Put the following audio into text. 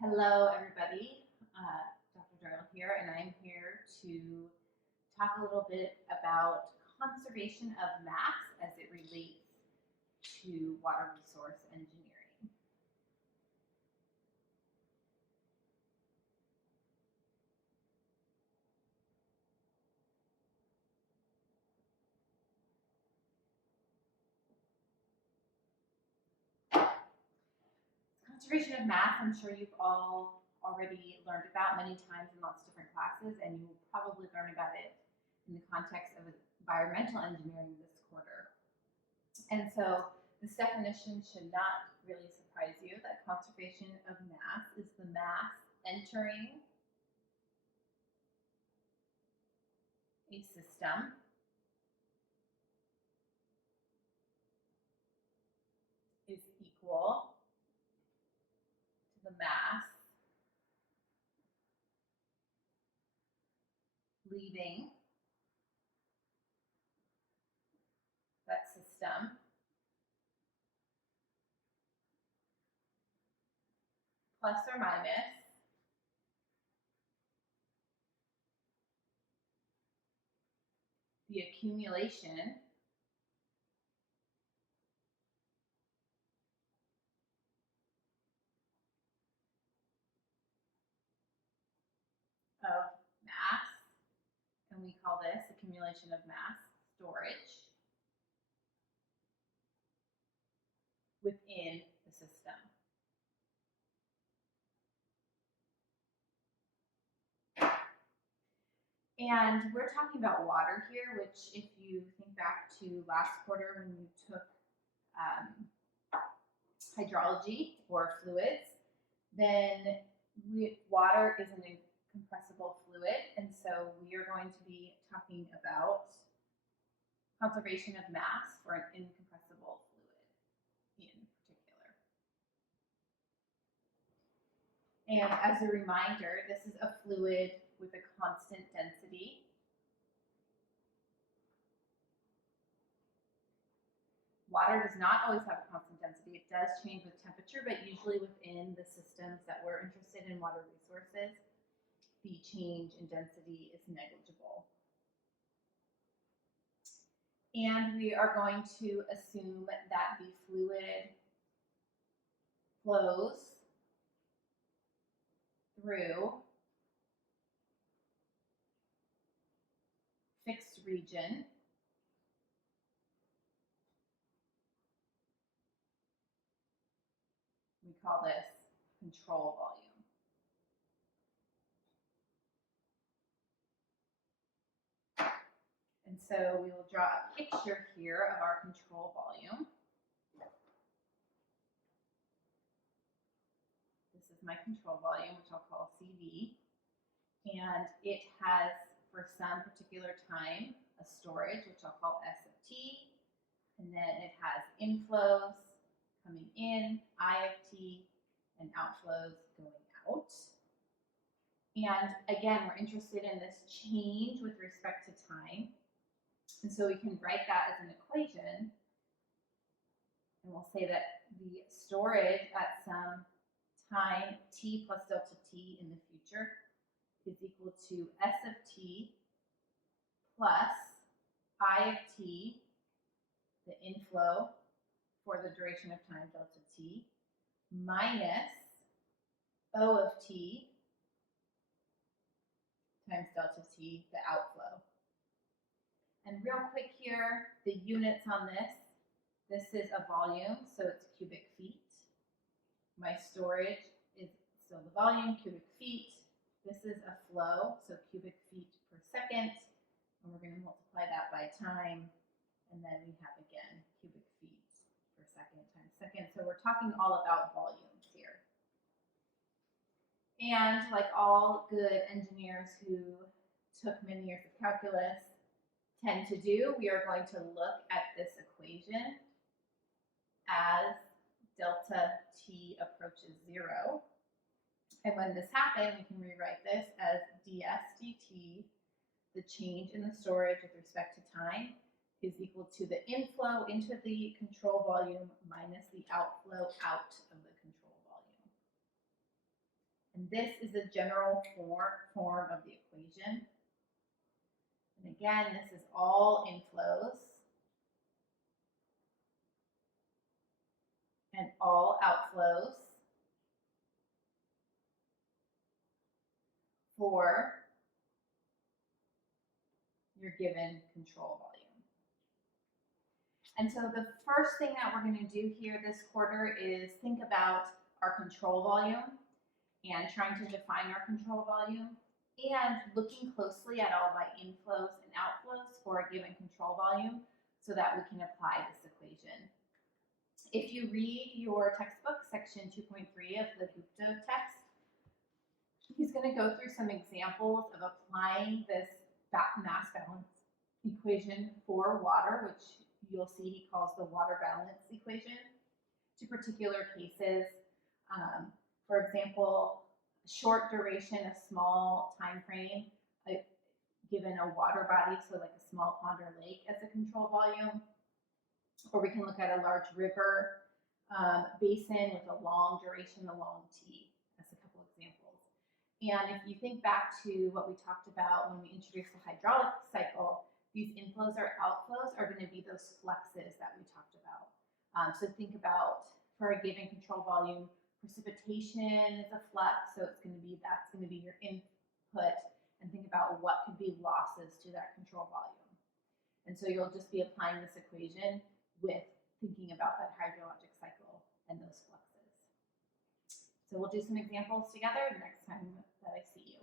Hello, everybody. Dr. Darrell here, and I'm here to talk a little bit about conservation of mass as it relates to water resource engineering. Conservation of mass, I'm sure you've all already learned about many times in lots of different classes, and you will probably learn about it in the context of environmental engineering this quarter. And so this definition should not really surprise you that conservation of mass is the mass entering a system is equal to the mass leaving that system plus or minus the accumulation of mass, and we call this accumulation of mass storage within the system. And we're talking about water here, which if you think back to last quarter when you took hydrology or fluids, then water is an incompressible fluid, and so we are going to be talking about conservation of mass for an incompressible fluid in particular. And as a reminder, this is a fluid with a constant density. Water does not always have a constant density. It does change with temperature, but usually within the systems that we're interested in, water resources, the change in density is negligible. And we are going to assume that the fluid flows through fixed region we call this control volume. And so we will draw a picture here of our control volume. This is my control volume, which I'll call CV. And it has, for some particular time, a storage, which I'll call S of T. And then it has inflows coming in, I of T, and outflows going out. And again, we're interested in this change with respect to time. And so we can write that as an equation. And we'll say that the storage at some time t plus delta t in the future is equal to S of T plus I of T, the inflow for the duration of time delta t, minus O of T times delta t, the outflow. And real quick here, the units on this is a volume, so it's cubic feet. My storage is still the volume, cubic feet. This is a flow, so cubic feet per second. And we're going to multiply that by time. And then we have, again, cubic feet per second times second. So we're talking all about volumes here. And like all good engineers who took many years of calculus tend to do, we are going to look at this equation as delta t approaches 0. And when this happens, we can rewrite this as ds dt, the change in the storage with respect to time, is equal to the inflow into the control volume minus the outflow out of the control volume. And this is the general form of the equation. And again, this is all inflows and all outflows for your given control volume. And so the first thing that we're going to do here this quarter is think about our control volume and trying to define our control volume and looking closely at all my inflows and outflows for a given control volume so that we can apply this equation. If you read your textbook, section 2.3 of the Gupta text, he's going to go through some examples of applying this mass balance equation for water, which you'll see he calls the water balance equation, to particular cases. For example, short duration, a small time frame, given a water body, so like a small pond or lake as a control volume. Or we can look at a large river basin with a long duration, a long T, as a couple examples. And if you think back to what we talked about when we introduced the hydraulic cycle, these inflows or outflows are going to be those fluxes that we talked about. So think about, for a given control volume, precipitation is a flux, so that's going to be your input, and think about what could be losses to that control volume. And so you'll just be applying this equation with thinking about that hydrologic cycle and those fluxes. So we'll do some examples together next time that I see you.